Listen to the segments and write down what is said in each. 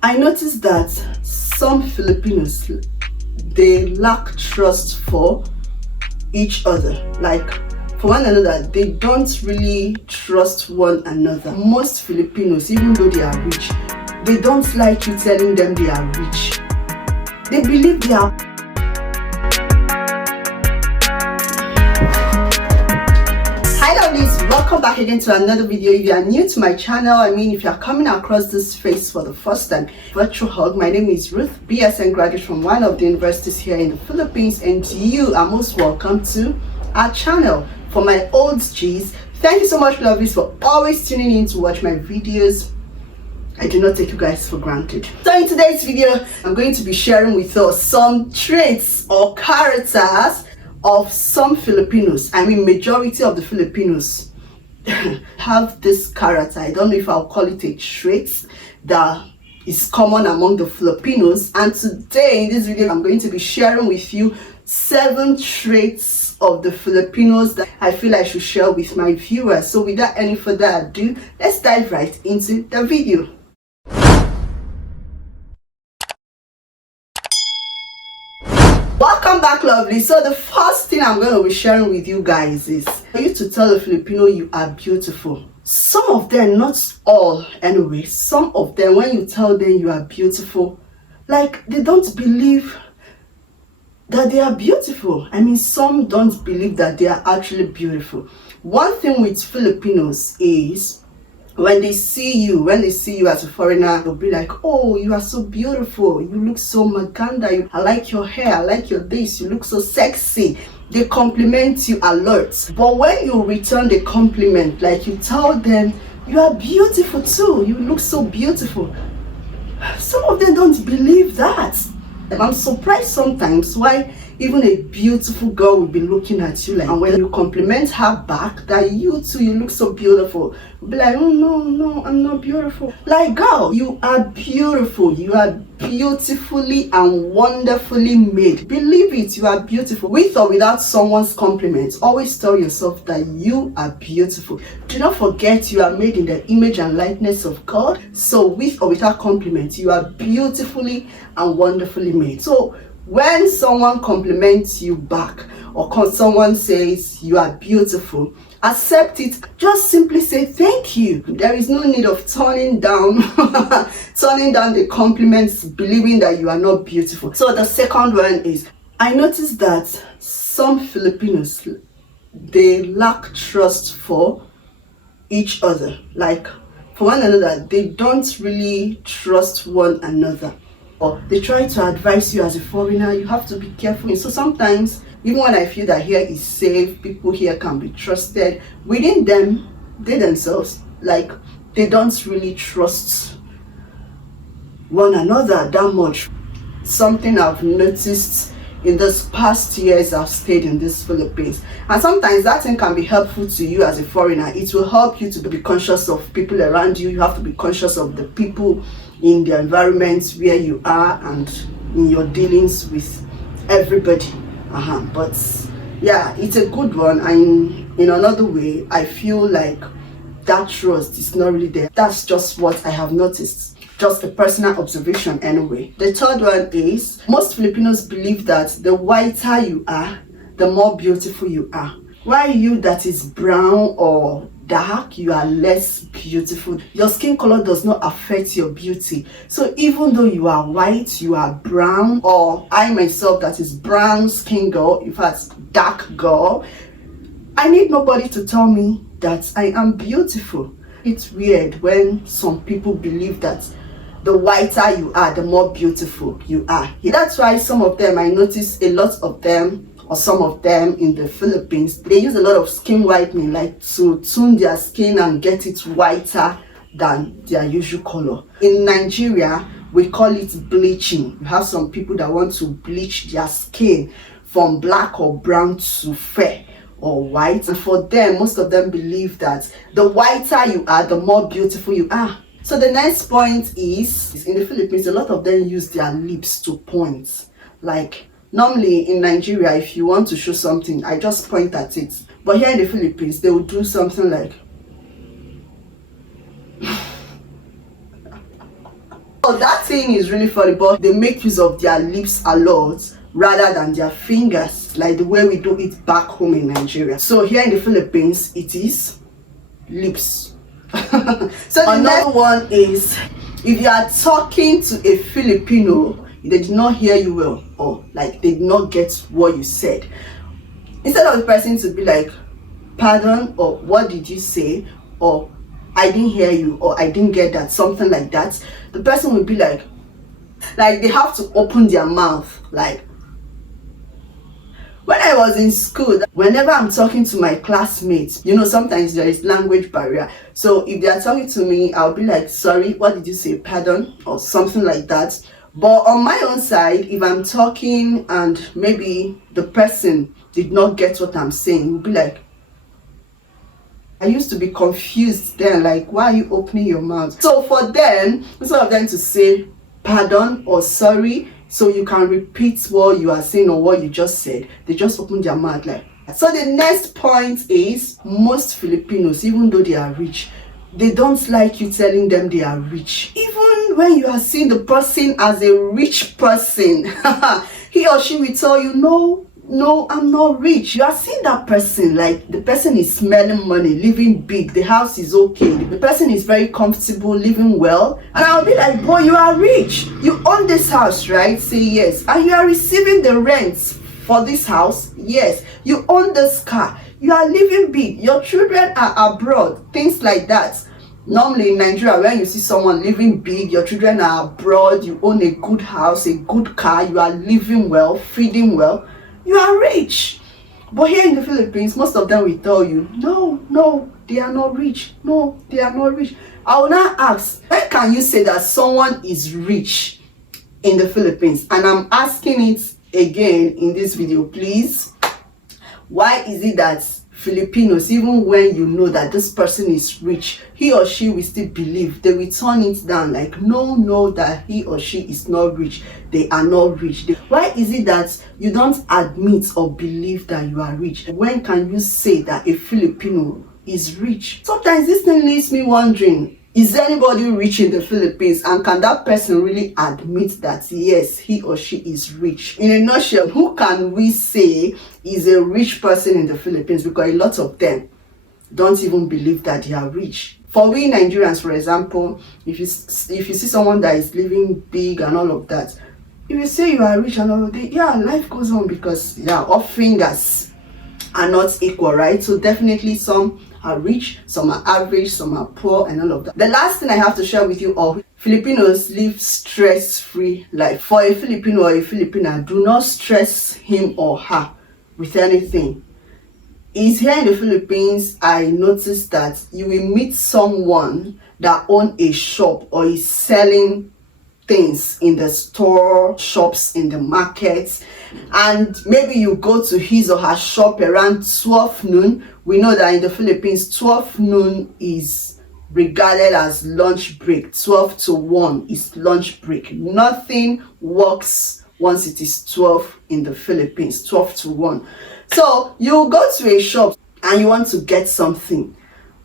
I noticed that some Filipinos, they lack trust for each other, like for one another. They don't really trust one another. Most Filipinos, even though they are rich, they don't like you telling them they are rich. They believe they are. Hi lovelies, welcome back again to another video. If you are new to my channel, if you are coming across this face for the first time, virtual hug. My name is Ruth, BSN graduate from one of the universities here in the Philippines, and you are most welcome to our channel. For my old G's, thank you so much lovelies for always tuning in to watch my videos. I do not take you guys for granted. So in today's video, I'm going to be sharing with us some traits or characters of some Filipinos. Majority of the Filipinos have this character. I don't know if I'll call it a trait that is common among the Filipinos. And today in this video, I'm going to be sharing with you 7 traits of the Filipinos that I feel I should share with my viewers. So without any further ado, let's dive right into the video. Welcome back lovely. So the first thing I'm going to be sharing with you guys is for you to tell a Filipino you are beautiful. Some of them, not all anyway, some of them, when you tell them you are beautiful, like they don't believe that they are beautiful. Some don't believe that they are actually beautiful. One thing with Filipinos is when they see you as a foreigner, they'll be like, oh, you are so beautiful, you look so maganda, I like your hair, I like your this, you look so sexy. They compliment you a lot. But when you return the compliment, like you tell them you are beautiful too, you look so beautiful, some of them don't believe that. And I'm surprised sometimes why even a beautiful girl will be looking at you like, and when you compliment her back that you too, you look so beautiful, be like, oh no, I'm not beautiful. Like, girl, you are beautiful. You are beautifully and wonderfully made. Believe it, you are beautiful. With or without someone's compliments, always tell yourself that you are beautiful. Do not forget you are made in the image and likeness of God. So with or without compliments, you are beautifully and wonderfully made. So when someone compliments you back or someone says you are beautiful, accept it. Just simply say thank you. There is no need of turning down the compliments, believing that you are not beautiful. So the second one is, I noticed that some Filipinos, they lack trust for each other. Like for one another, they don't really trust one another. Or they try to advise you as a foreigner, you have to be careful. So sometimes, even when I feel that here is safe, people here can be trusted, within them, they themselves, like they don't really trust one another that much. Something I've noticed in this past years I've stayed in this Philippines, and sometimes that thing can be helpful to you as a foreigner. It will help you to be conscious of people around you. You have to be conscious of the people in the environment where you are and in your dealings with everybody. But yeah, it's a good one. And in another way, I feel like that trust is not really there. That's just what I have noticed. Just a personal observation anyway. The third one is, most Filipinos believe that the whiter you are, the more beautiful you are. Why you that is brown or dark, you are less beautiful. Your skin color does not affect your beauty. So even though you are white, you are brown, or I myself that is brown skin girl, in fact dark girl, I need nobody to tell me that I am beautiful. It's weird when some people believe that the whiter you are, the more beautiful you are. That's why some of them, I notice a lot of them, or some of them in the Philippines, they use a lot of skin whitening, like to tune their skin and get it whiter than their usual color. In Nigeria, we call it bleaching. You have some people that want to bleach their skin from black or brown to fair or white. And for them, most of them believe that the whiter you are, the more beautiful you are. So the next point is, in the Philippines, a lot of them use their lips to point. Like, normally in Nigeria, if you want to show something, I just point at it. But here in the Philippines, they will do something like Oh, that thing is really funny, but they make use of their lips a lot rather than their fingers, like the way we do it back home in Nigeria. So here in the Philippines, it is lips. So another one is, if you are talking to a Filipino, they did not hear you well, or like they did not get what you said, instead of the person to be like, pardon, or what did you say, or I didn't hear you, or I didn't get that, something like that, the person will be like they have to open their mouth. Like when I was in school, whenever I'm talking to my classmates, you know, sometimes there is language barrier. So if they are talking to me, I'll be like, sorry, what did you say, pardon, or something like that. But on my own side, if I'm talking and maybe the person did not get what I'm saying, we'll be like, I used to be confused then, like, why are you opening your mouth? So for them, instead of them to say pardon or sorry, so you can repeat what you are saying or what you just said, they just open their mouth like that. So the next point is, most Filipinos, even though they are rich, they don't like you telling them they are rich. Even when you are seeing the person as a rich person, he or she will tell you, no, I'm not rich. You are seeing that person, like the person is smelling money, living big, the house is okay, the person is very comfortable, living well. And I'll be like, boy, you are rich. You own this house, right? Say yes. And you are receiving the rents for this house. Yes. You own this car. You are living big. Your children are abroad. Things like that. Normally in Nigeria, when you see someone living big, your children are abroad, you own a good house, a good car, you are living well, feeding well, you are rich. But here in the Philippines, most of them will tell you, no, they are not rich. No, they are not rich. I will now ask, when can you say that someone is rich in the Philippines? And I'm asking it again in this video, please. Why is it that Filipinos, even when you know that this person is rich, he or she will still believe, they will turn it down like, no, that he or she is not rich, they are not rich. Why is it that you don't admit or believe that you are rich? When can you say that a Filipino is rich? Sometimes this thing leaves me wondering, is anybody rich in the Philippines, and can that person really admit that yes, he or she is rich? In a nutshell, who can we say is a rich person in the Philippines? Because a lot of them don't even believe that they are rich. For we Nigerians, for example, if you see someone that is living big and all of that, if you say you are rich and all of that, yeah, life goes on, because all fingers are not equal, right? So definitely some are rich, some are average, some are poor, and all of that. The last thing I have to share with you all, Filipinos live stress-free life. For a Filipino or a Filipina, do not stress him or her with anything. Is here in the Philippines, I noticed that you will meet someone that owns a shop or is selling things in the store, shops, in the markets, and maybe you go to his or her shop around 12 noon. We know that in the Philippines, 12 noon is regarded as lunch break. 12 to 1 is lunch break. Nothing works once it is 12 in the Philippines, 12 to 1. So you go to a shop and you want to get something.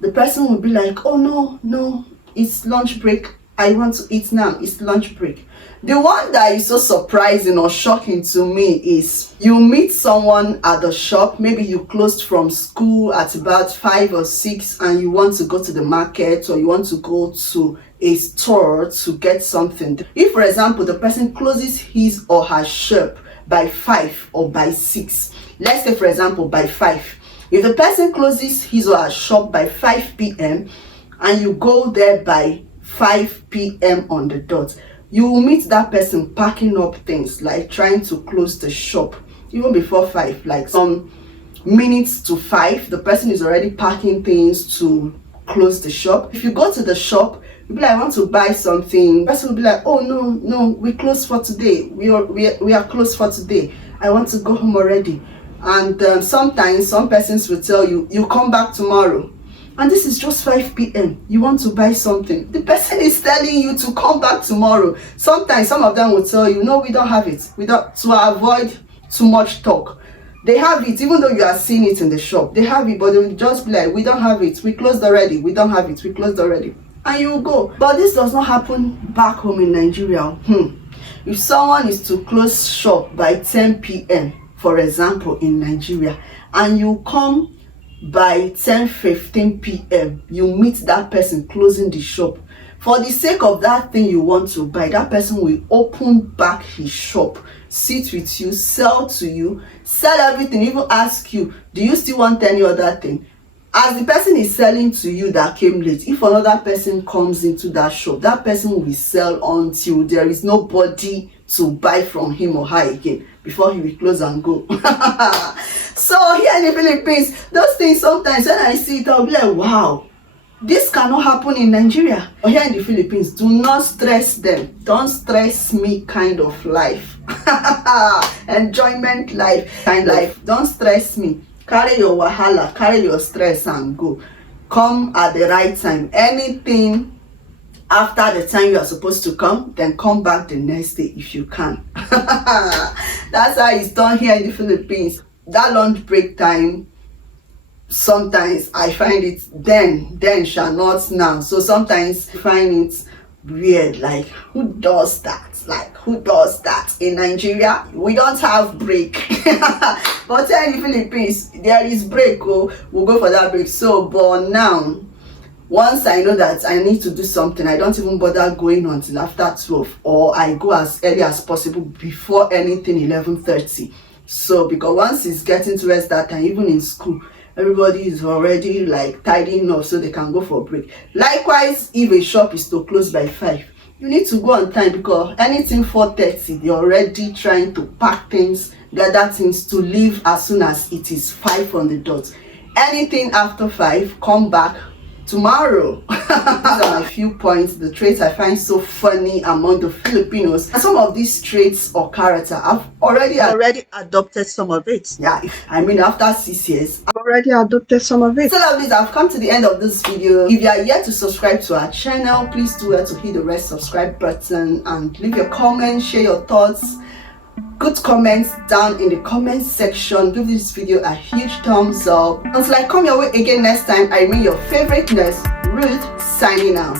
The person will be like, oh no, it's lunch break. I want to eat now, it's lunch break. The one that is so surprising or shocking to me is you meet someone at the shop, maybe you closed from school at about 5 or 6 and you want to go to the market or you want to go to a store to get something. If, for example, the person closes his or her shop by 5 or by 6, let's say, for example, by 5. If the person closes his or her shop by 5 p.m. and you go there by 5 p.m. on the dot, you will meet that person packing up things, like trying to close the shop even before 5, like some minutes to 5, the person is already packing things to close the shop. If you go to the shop, you'll be like, I want to buy something. The person will be like, oh no, we closed for today. We are closed for today. I want to go home already. And sometimes some persons will tell you, you come back tomorrow. And this is just 5 p.m. You want to buy something. The person is telling you to come back tomorrow. Sometimes some of them will tell you, no, we don't have it. To avoid too much talk. They have it, even though you are seeing it in the shop. They have it, but they will just be like, we don't have it. We closed already. We don't have it. We closed already. and you go. But this does not happen back home in Nigeria. If someone is to close shop by 10 p.m. for example in Nigeria, and you come by 10:15 p.m. you meet that person closing the shop, for the sake of that thing you want to buy, that person will open back his shop, sit with you, sell to you, sell everything, even ask you, do you still want any other thing? As the person is selling to you that came late, if another person comes into that shop, that person will sell until there is nobody to buy from him or her again before he will close and go. So here in the Philippines, those things sometimes when I see it, I'll be like, wow, this cannot happen in Nigeria. But here in the Philippines, do not stress them. Don't stress me kind of life. Enjoyment life kind life. Don't stress me. Carry your wahala, carry your stress and go. Come at the right time. Anything after the time you are supposed to come, then come back the next day if you can. That's how it's done here in the Philippines. That lunch break time, sometimes I find it then shall not now. So sometimes I find it weird, like who does that? Like who does that? In Nigeria we don't have break. But here in the Philippines there is break. Oh, we'll go for that break. So but now, once I know that I need to do something, I don't even bother going until after 12, or I go as early as possible before anything 11:30. So because once it's getting towards that time, even in school, everybody is already like tidying up so they can go for a break. Likewise, if a shop is to close by 5, you need to go on time, because anything 4:30, they're already trying to pack things, gather things to leave as soon as it is 5 on the dot. Anything after 5, come back tomorrow. These are my few points, the traits I find so funny among the Filipinos. And some of these traits or character, I've already adopted some of it. Yeah, I mean after 6 years, I've already adopted some of it. So lovelies, I've come to the end of this video. If you are yet to subscribe to our channel, please do well to hit the red subscribe button and leave your comments, share your thoughts. Good comments down in the comment section. Give this video a huge thumbs up. Until I come your way again next time, I remain your favorite nurse, Ruth, signing out.